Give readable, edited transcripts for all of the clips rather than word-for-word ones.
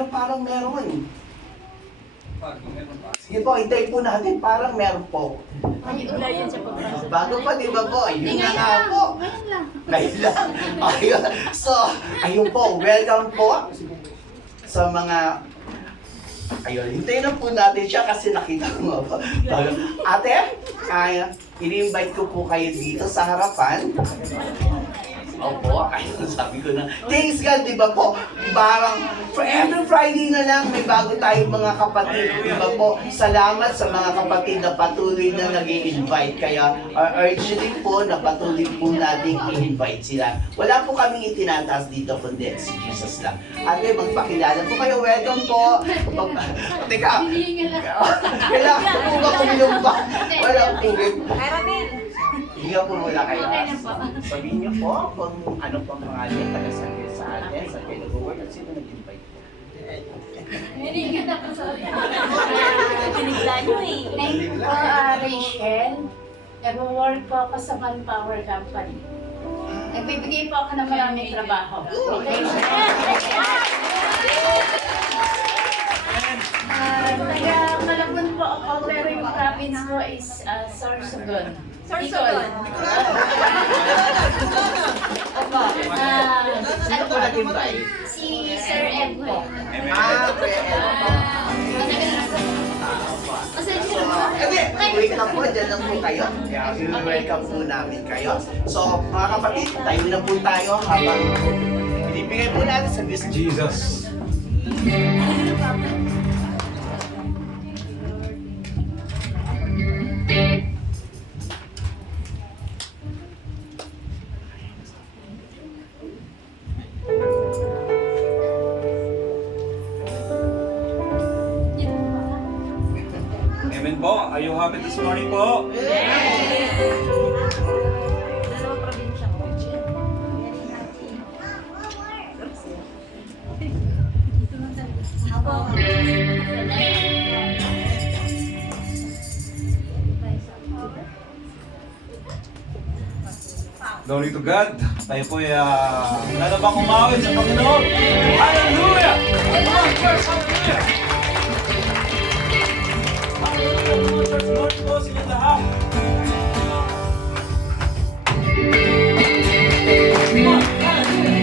pero parang meron. Sige po, hintayin po natin, parang meron po. Bago pa, di ba po? Yun na nga po. Ngayon lang. Ayun. So, ayun po, welcome po sa mga... Ayun, hintayin na po natin siya kasi nakita mo po. Ate, ini-invite ko po kayo dito sa harapan. Opo, ayun, sabi ko na. Thanks God, di ba po? Parang every Friday na lang may bago tayong mga kapatid, di ba po? Salamat sa mga kapatid na patuloy na nag-i-invite. Kaya urge din po na patuloy po nating i-invite sila. Wala po kaming itinataas dito kundi si Jesus lang. Ate, magpakilala po kayo. Welcome po. Teka, kailangan po ba kumilong ba? Wala po. Higa po mula kayo. Sabihin niyo po kung ano po ang pangalan, taga-saan kayo sa atin, saan kayo nag-work, at sino nag-invite po. Name ko, Rachel. Nag-work po ako sa Manpower Company. Nagbibigay po ako ng maraming trabaho. Taga Malabon po ako, pero yung province ko is Sorsogon. Sorsogon. Sino po nag-invite? Si Sir Ed po. Wait lang po, dyan lang po kayo. Welcome po namin kayo. So, mga kapatid, tayo na po tayo habang binibigay po natin sa Miss Jesus. Amen po. Are you happy this morning po? Glory to God. Tayo po ay lalabang umawit sa Panginoon. Hallelujah! Come on, church, hallelujah! Hallelujah! Church, Lord po sila lahat. Come on, hallelujah!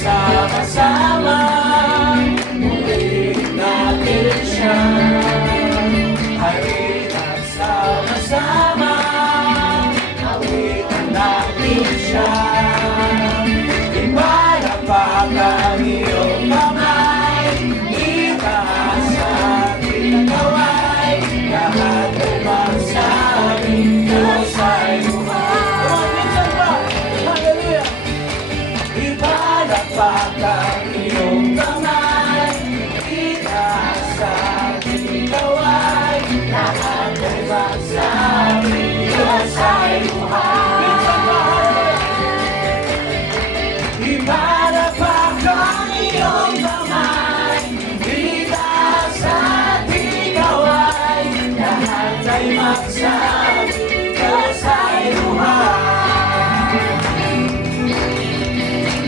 Sama-sama, muli natin siya. Halina't sama-sama, awitan natin siya. Ipalapakan iyong kamay, itaas ating kaway. Lahat ay magsabi, Diyos ay buhay. Hallelujah! Ipalakpakan iyong kamay, itaas sa ating kaway. Lahat ay magsabi, Diyos ay buhay. Ipalakpakan iyong kamay, itaas sa ating kaway. Lahat ay magsabi, Diyos ay buhay.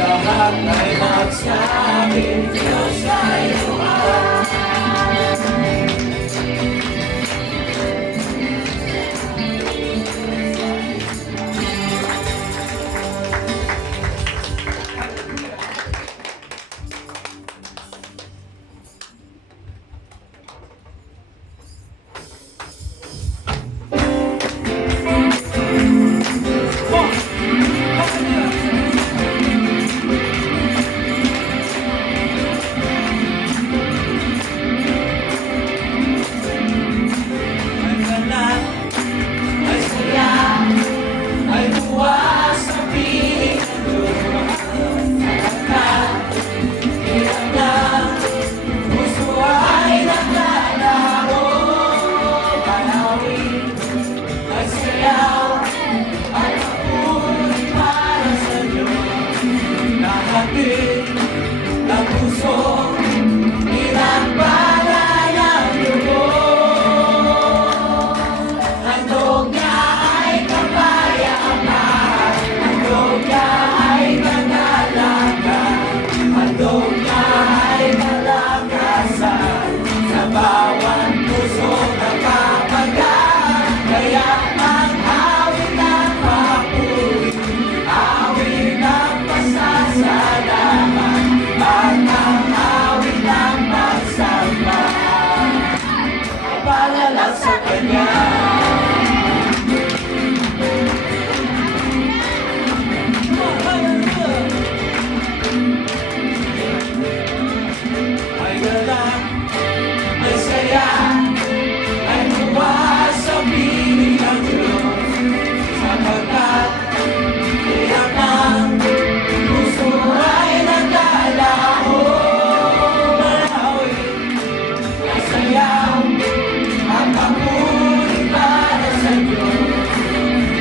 Lahat ay magsabi, Diyos ay buhay. na ay kalakasan sa bawat puso na papagaan. Kaya ang awit ng papuri, awit ng pasasalamat, at ang awit ng pagsamba ay para lang sa Kanya. May galak, may saya, ay buwas sa piling ng Diyos, sapagkat tiyak ng puso ay naglalako. Manawin, ay sayaw, at papuri para sa Diyos.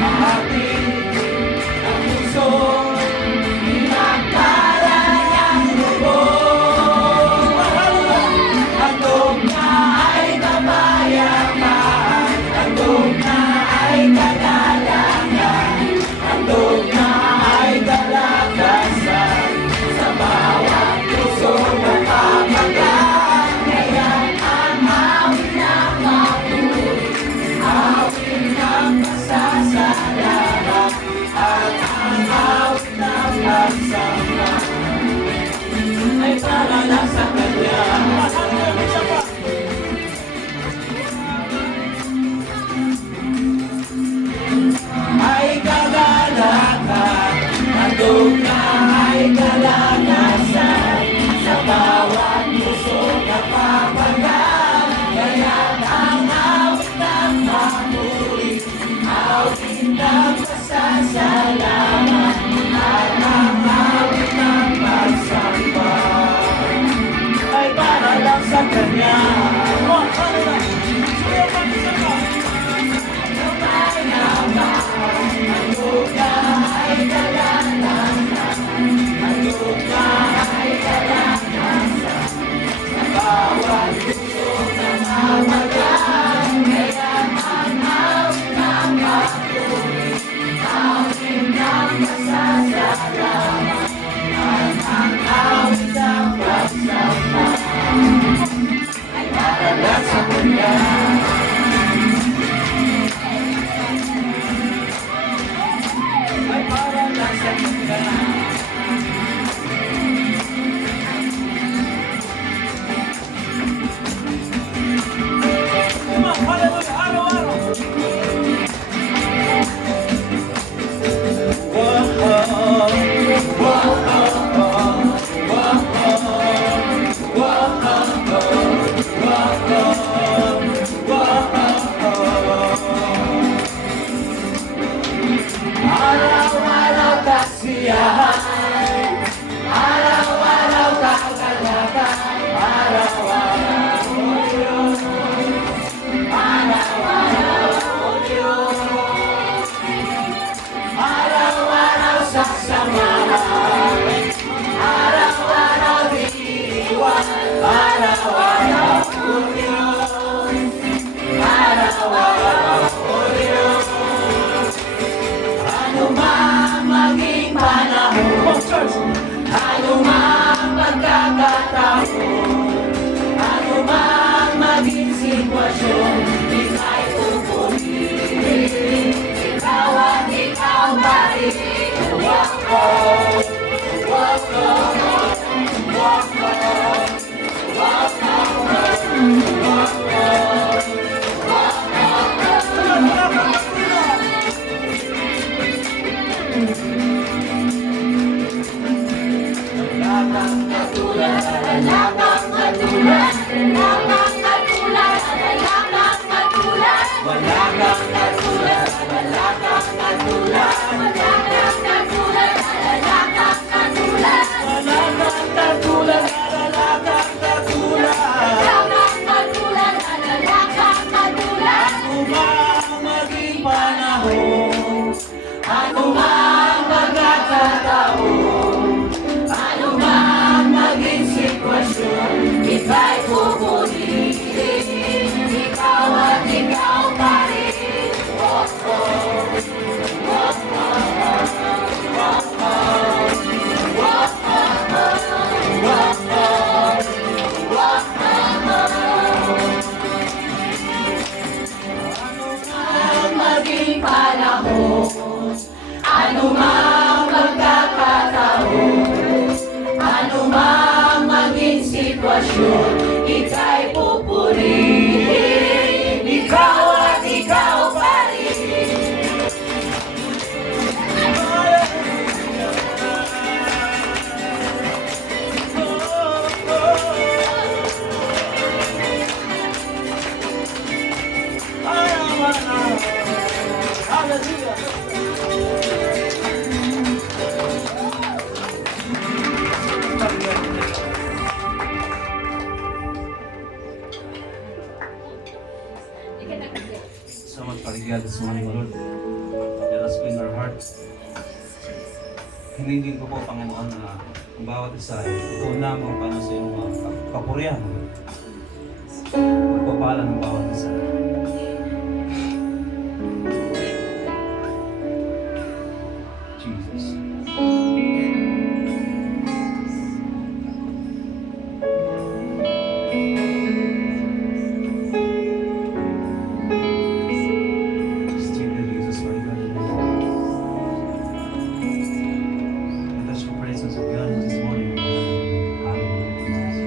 Mahatid ang puso, pinagkalayang lubog. Handog na ay kapayapaan, handog na ay kagalangan, handog na ay kalakasan sa bawat puso na papagaan. Kaya ang awit ng papuri, awit ng pasasalamat, at ang awit ng pagsamba ay para lang sa Kanya. Ay kagalakan, handog na ay kalakasan sa bawat puso na papagaan. Kaya ang awit ng papuri, awit ng pasasalamat, at ang awit ng pagsamba ay para lang sa Kanya. Handog na ay kalakasan, handog na ay kalakasan sa bawat puso na papagaan. Kaya ang awit ng papuri, awit ng pasasalamat, at ang awit ng pagsamba ay para lang sa Kanya. Ay para lang sa Kanya. Come on, hallelujah, araw-araw. Araw-araw kasiyahan, araw-araw kagalakan, araw-araw o Diyos, araw-araw o Diyos, araw-araw sasamahan, araw-araw diiwan, araw-araw o Diyos, araw-araw o Diyos. Ano man maging panahon, ano man pagkakataon, ano man maging sitwasyon, ika'y pupurihin. Ikaw at ikaw pa rin. Walk on, walk on, walk on, walk on, walk on, walk on. Walang katulad, walang katulad, walang katulad, walang katulad, walang katulad, walang katulad, walang katulad, walang katulad, walang katulad, walang katulad, walang katulad. Ano mang maging panahon, ano mang pagkakataon, ano man maging sitwasyon, ika'y pupurihin. with God this morning, O Lord. Let us clean our hearts. Hiningin ko po, Panginoon, na ang bawat isa ay ikaw lamang paano sa iyong kapurihan. Magpapala ng bawat isa. Jesus. Street of Jesus, Lord God. Let us your presence of God this morning. Hallelujah, Jesus.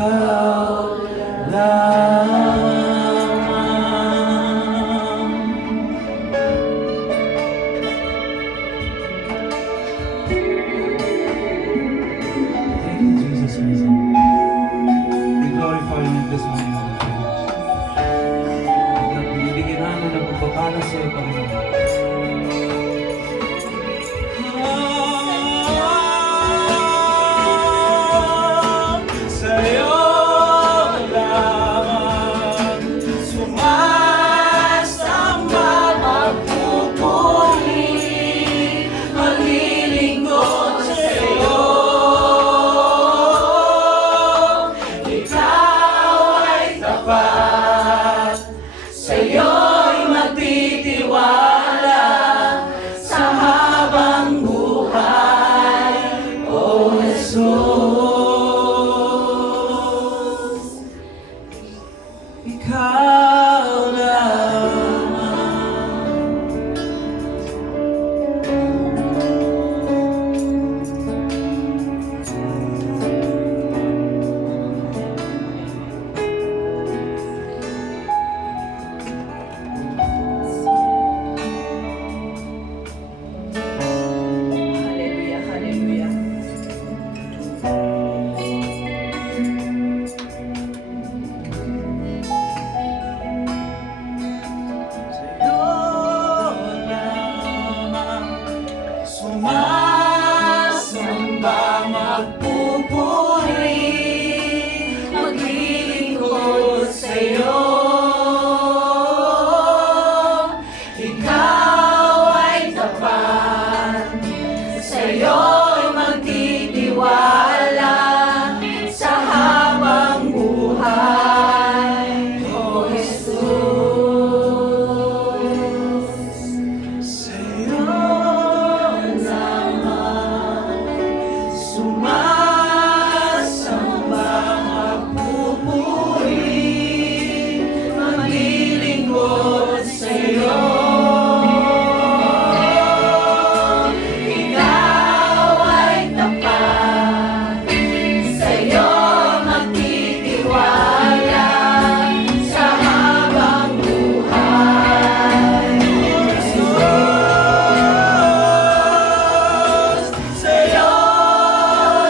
ikaw lamang. Thank you, Jesus, risen. We glorify you in this morning, Lord. At binibigyan namin ng pagpapala sa iyo, Panginoon. Sa'yo lamang sumasamba, magpupuri, maglilingkod sa'yo. Ikaw ay tapat, sa'yo'y magtitiwala sa habang buhay, O Jesus. Ikaw lamang. Hallelujah, hallelujah. Sa'yo lamang sumasamba, magpupuri, maglilingkod sa'yo. Ikaw ay tapat, sa'yo'y magtitiwala sa habang buhay, O Jesus. Sa'yo lamang sumasamba, magpupuri, maglilingkod sa'yo. Ikaw ay tapat, sa'yo magtitiwala sa habang buhay. Jesus, sa'yo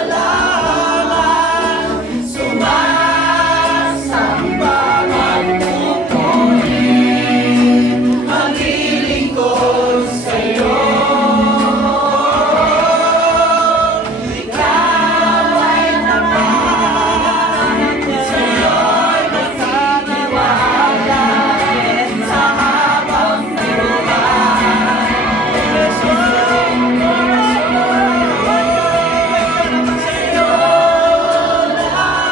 lamang sumasamba, magpupuri, maglilingkod sa'yo. Ikaw ay tapat, sa'yo'y magtitiwala sa habang buhay. Sa'yo lamang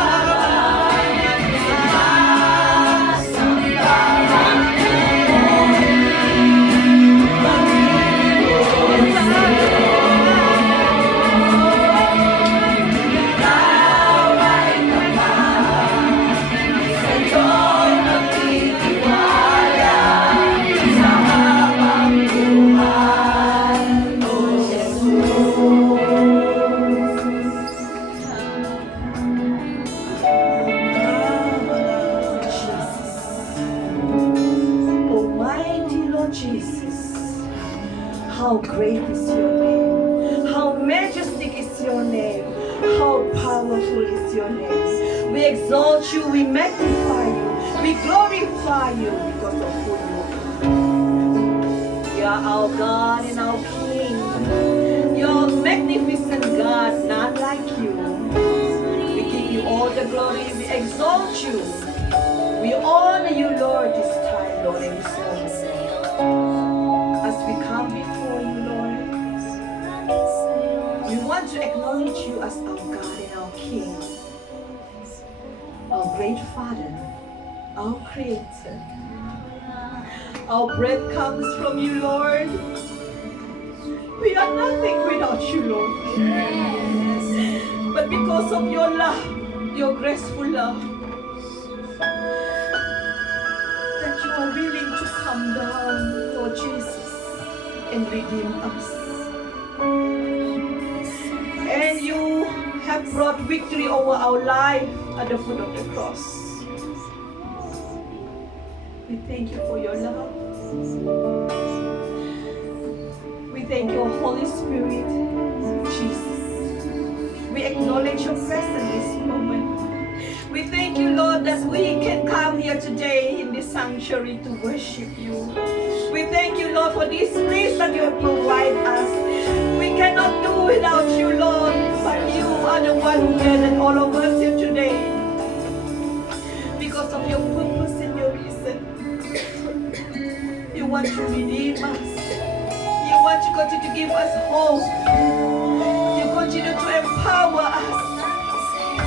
sumasamba, Almighty Lord Jesus, how great is your name, how majestic is your name, how powerful is your name. We exalt you, we magnify you, we glorify you because of who you are. You are our God and our King. You are a magnificent God, not like you. We give you all the glory, we exalt you. We honor you, Lord, this time, Lord, and this moment. As we come before you, Lord, we want to acknowledge you as our God and our King, our great Father, our Creator. Our breath comes from you, Lord. We are nothing without you, Lord. But because of your love, your graceful love, that you are willing to come down, Lord Jesus, and redeem us. And you have have brought victory over our life at the foot of the cross. We thank you for your love. We thank you, Holy Spirit, Jesus. We acknowledge your presence this moment. We thank you, Lord, that we can come here today in this sanctuary to worship you. We thank you, Lord, for this place that you have provided us. We cannot do without you, Lord, but you are the one who gathered all of us here today because of your purpose and your reason. You want to redeem us. You want to continue to give us hope. You continue to empower us.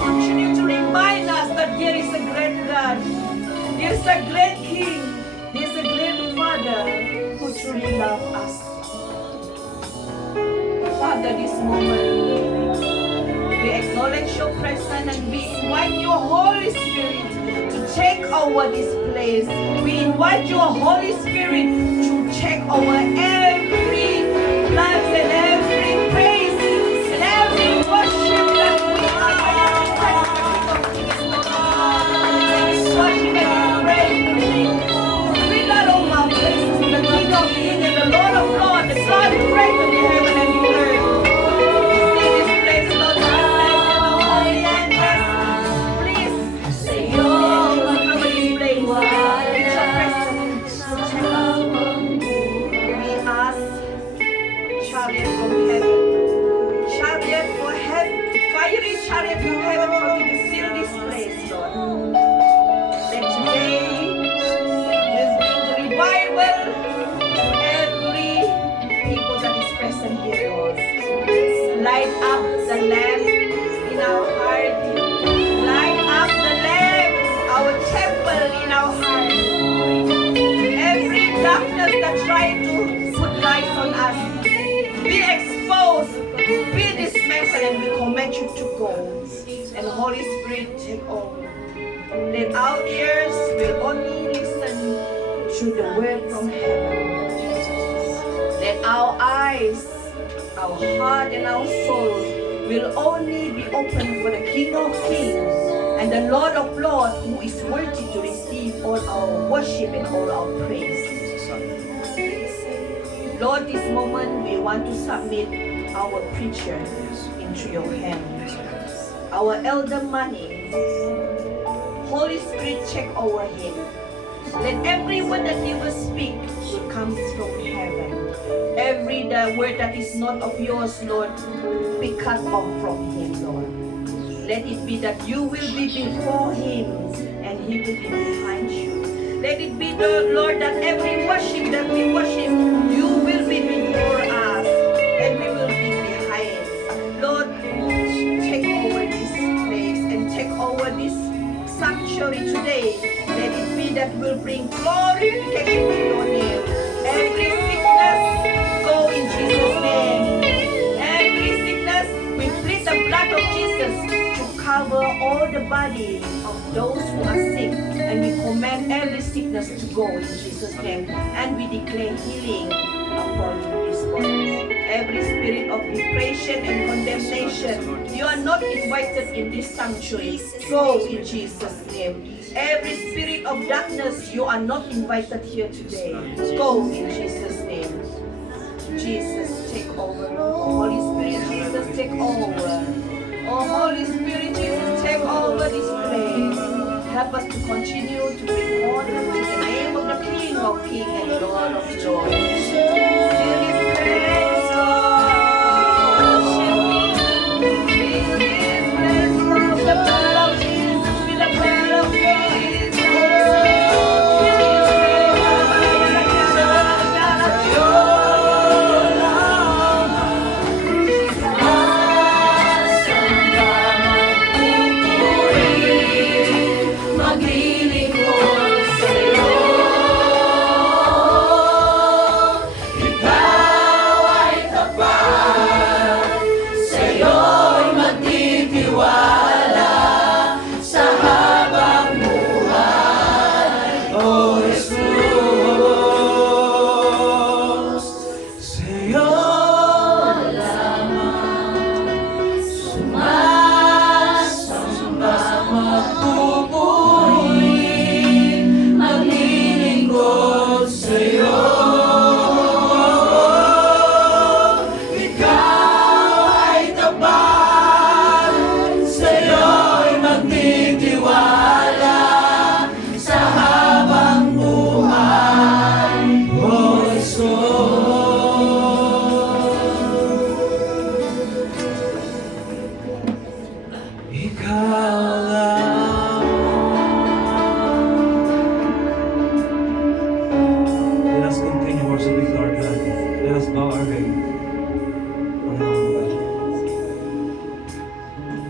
Continue to remind us that there is a great God. There is a great King. There is a great Father who truly loves us. Father, this moment, we acknowledge your presence and we invite your Holy Spirit to take over this place. We invite your Holy Spirit to take over every life and every praise and every worship that we are worship and praise. We not only our praises to the King of Kings and the Lord of Lords, the God who created the heaven and the earth. See this place, Lord, we bless and holy and blessed. Please say your this place. Let your presence check us. We ask chariot from heaven, chariot for heaven, fiery chariot from heaven, continue to fill this place, Lord. Let today this bring the revival to every people that is present here, Lord. Light up the lamp in our heart. Light up the lamp, our temple in our heart. Every darkness that tries to put light on us, be exposed, be dismantled, and we command you to go. And Holy Spirit, take over. Let our ears will only listen to the word from heaven. Let our eyes, our heart, and our soul will only be open for the King of Kings and the Lord of Lords, who is worthy to receive all our worship and all our praise. Lord, this moment we want to submit our preacher into your hands. Our elder Manny, Holy Spirit, check over him. Let every word that he will speak will come from heaven. Every word that is not of yours, Lord, be cut off from him, Lord. Let it be that you will be before him and he will be behind you. Let it be, Lord, that every worship that we worship, you will be before us and we will be behind. Lord, take over this place and take over this sanctuary today. Let it be that will bring glorification to your name. Every sickness, go in Jesus' name. Every sickness, we plead the blood of Jesus to cover all the body of those who are sick. And we command every sickness to go in Jesus' name. And we declare healing upon this body. Every spirit of depression and condemnation, you are not invited in this sanctuary. Go in Jesus' name. Every spirit of darkness, you are not invited here today. Go in Jesus' name. Jesus, take over. Oh, Holy Spirit, Jesus, take over. Oh, Holy Spirit, Jesus, take over this place. Help us to continue to bring honor to the name of the King of Kings and Lord of Lords. Fill this place, Lord. Fill this place, Lord, with the blood of Jesus, with the blood of Jesus. Magniling ko sa'yo.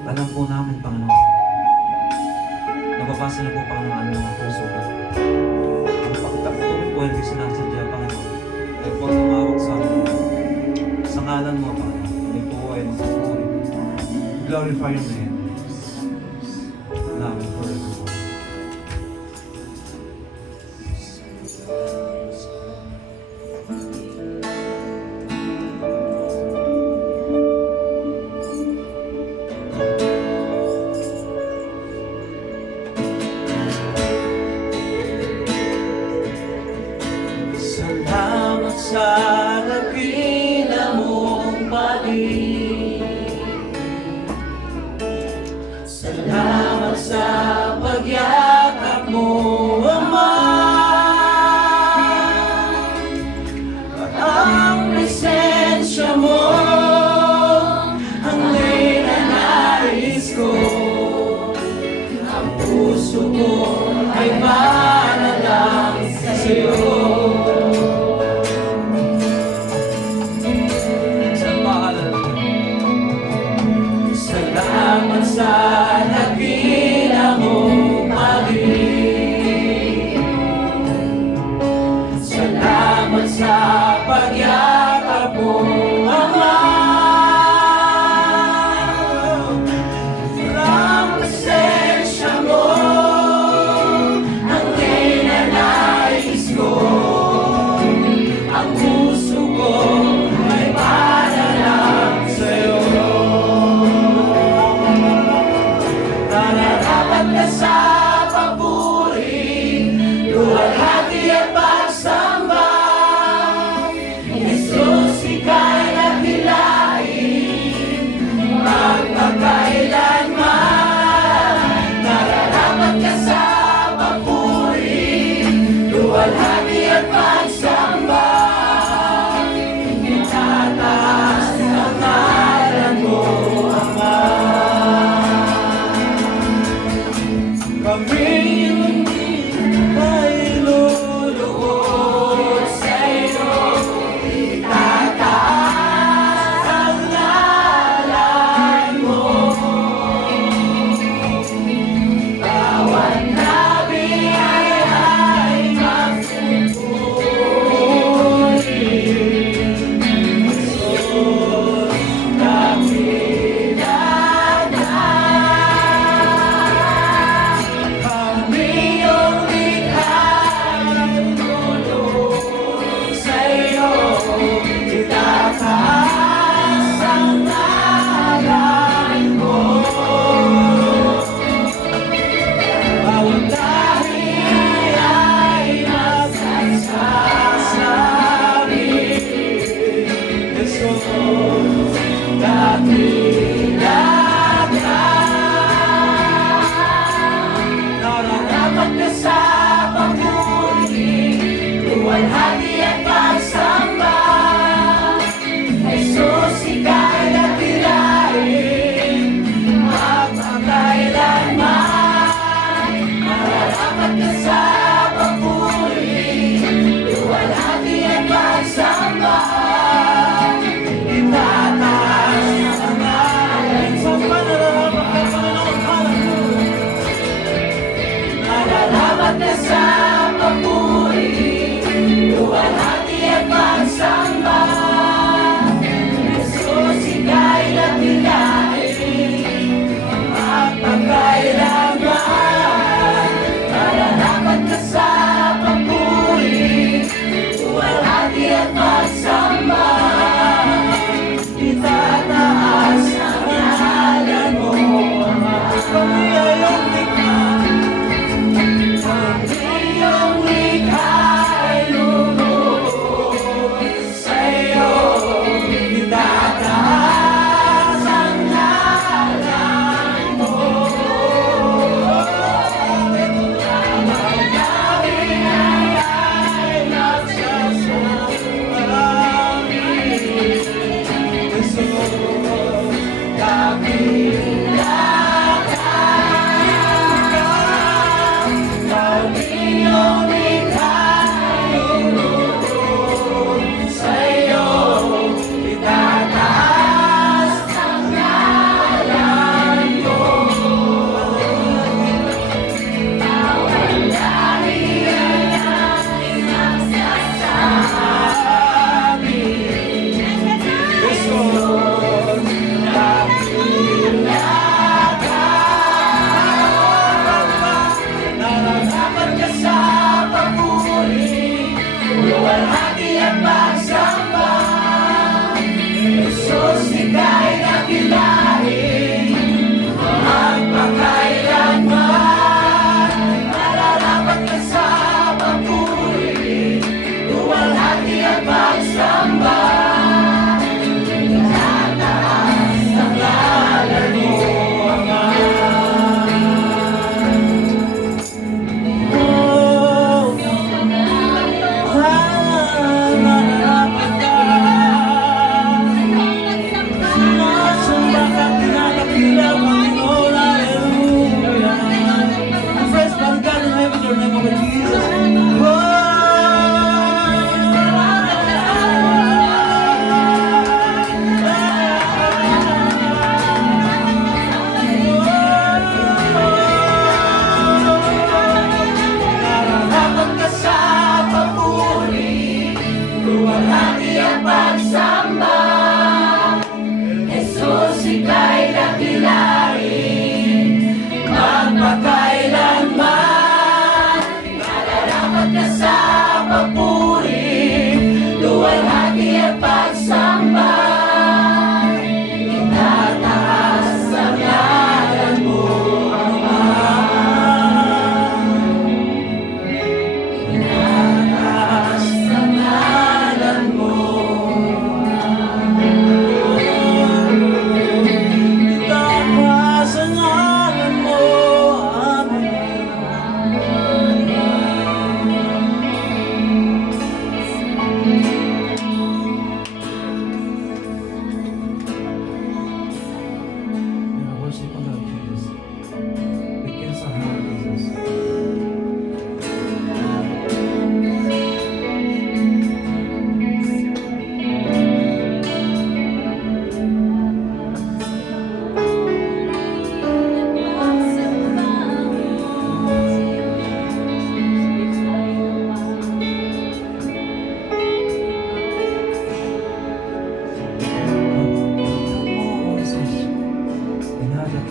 Alam po namin, Panginoon. Nababasa na po, Panginoon, ang mga puso ka. Ang pagtakbo po, hindi sinasadya, Panginoon. Ay po tumawag sa amin. Sa ngalan mo, Panginoon. Kami po ay magpupuri. Glorify your name. Now and forevermore. Salamat sa nakita mong pag-ibig. Salamat sa pagyakap mo, Ama. At ang presensya mo, ang ninanais ko. Ang puso ko ay para lang sa'yo. Salamat sa nakita mong pag-ibig. Salamat sa pagyakap mo, Ama. Ang presensya mo, ang ninanais ko. Ang puso ko ay para lang sa'yo.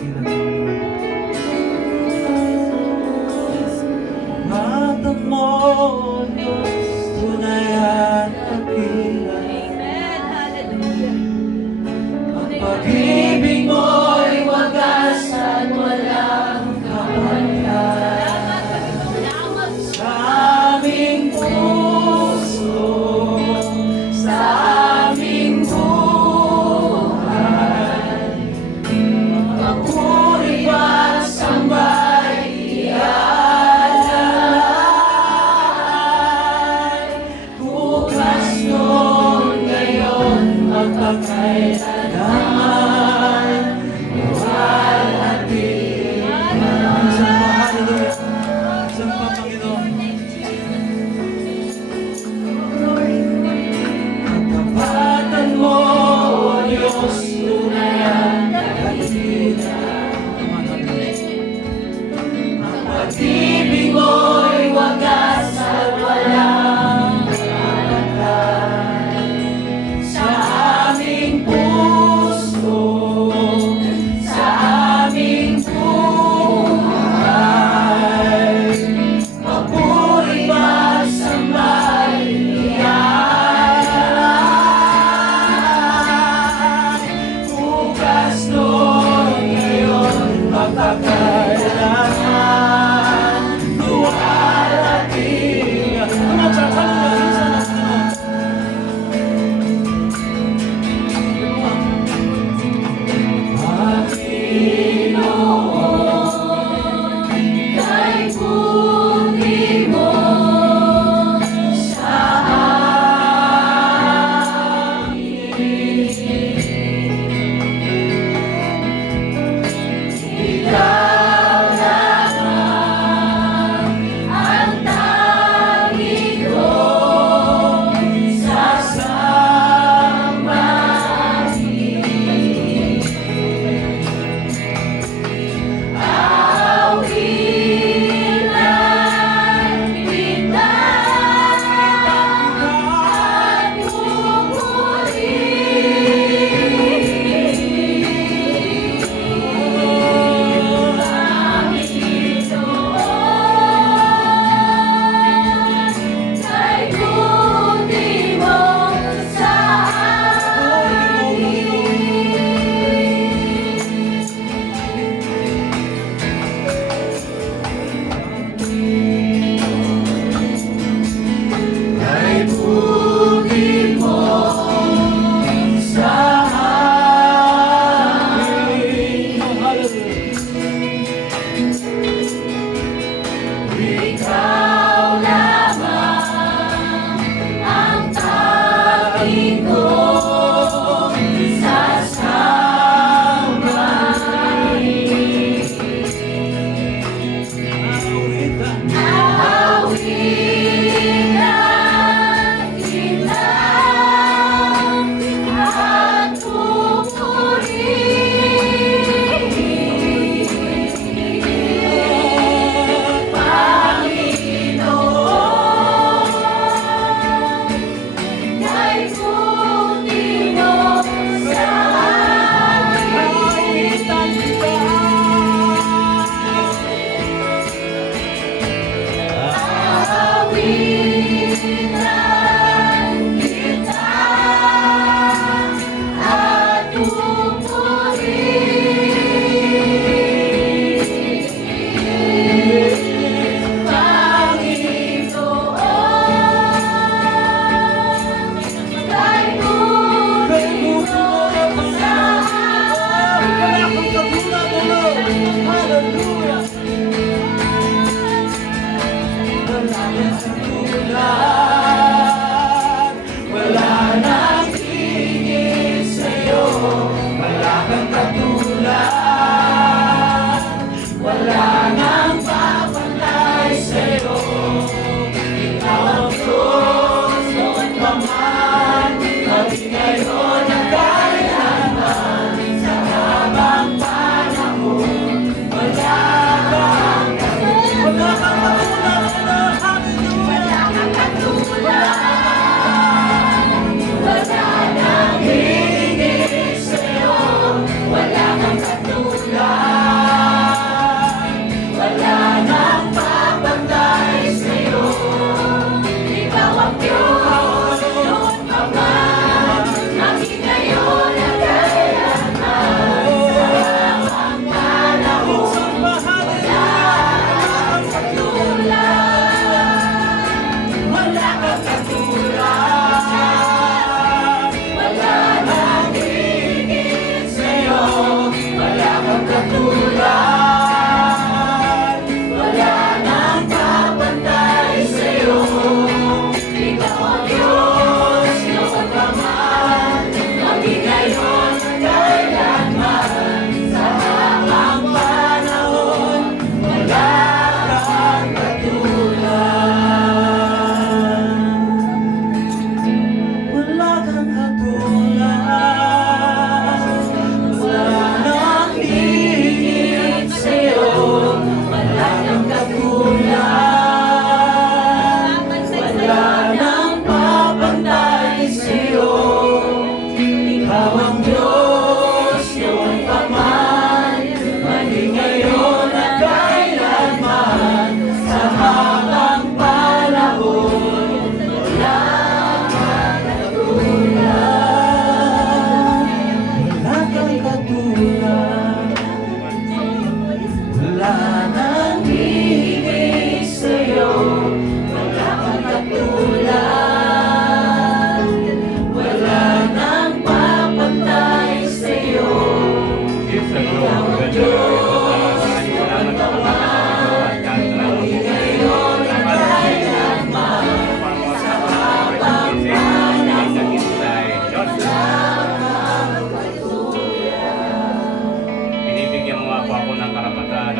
dakilan mo. Ingatan mo, Diyos, tunay at dakila. Amen. Hallelujah. Ang pag-ibig mo'y wagas at walang kapalit. Sa aming puso, sa aming buhay, papuri at sambay, iaalay.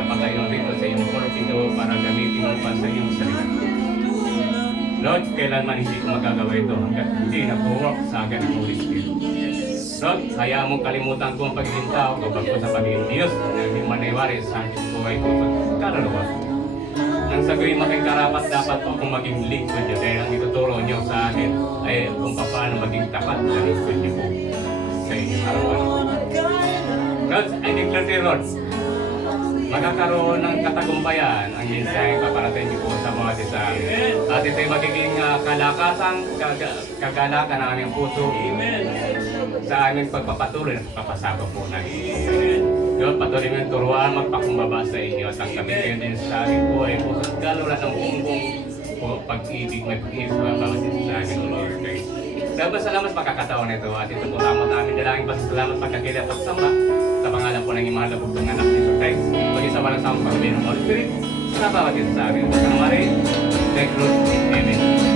napatayon rito sa iyong pulpito para gamitin mo pa sa iyong salita. Lord, kailanman hindi ko magagawa ito hanggat hindi nag-work sa akin ang Holy Spirit. Lord, hayaan mong kalimutan ko ang pagiging tao kapag ko sa pagiging Diyos na hindi maniwari sa aking buhay ko sa kaluluwa. Nang sa gayon making karapat, dapat po akong maging lingkod niyo dahil ang ituturo niyo sa akin ay kung paano maging tapat na lingkod niyo po sa inyong harapan. Lord, I declare to you, Lord, magkakaroon ng katagumpayan ang mensahe paparating niyo po sa mga isa. At ito'y magiging kalakasan, kagalakan ng aming puso sa aming pagpapatuloy at pagpapasabak po namin. Lord, patuloy mo yung turuan, magpakumbaba sa inyo at ang kami kayo din sa aming buhay po sa kalula ng buong po pag-ibig, may pag-ibig sa bawat isa sa amin, Lord Christ. Salamat pagkakataon nito at ito po tama namin dalangin pasasalamat pagkakilap at samba sa pangalan po ng imang labog ng anak ni Jesus Christ. Pag-isa walang samang pagkabi ng Holy Spirit sa bawat isa sa amin. Sa Mari, thank you, Lord. Amen.